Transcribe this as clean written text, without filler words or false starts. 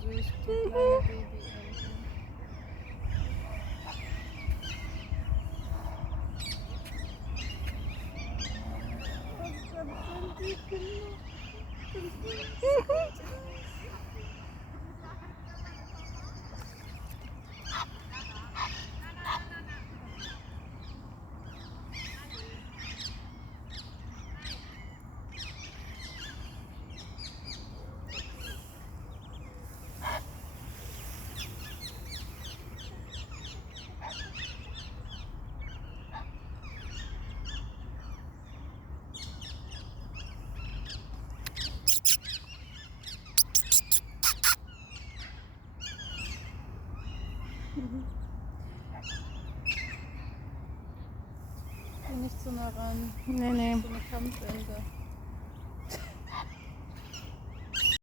süß, die kleine Babyenten. Geh nicht so nah ran. Nee, nee. So eine Kampfente.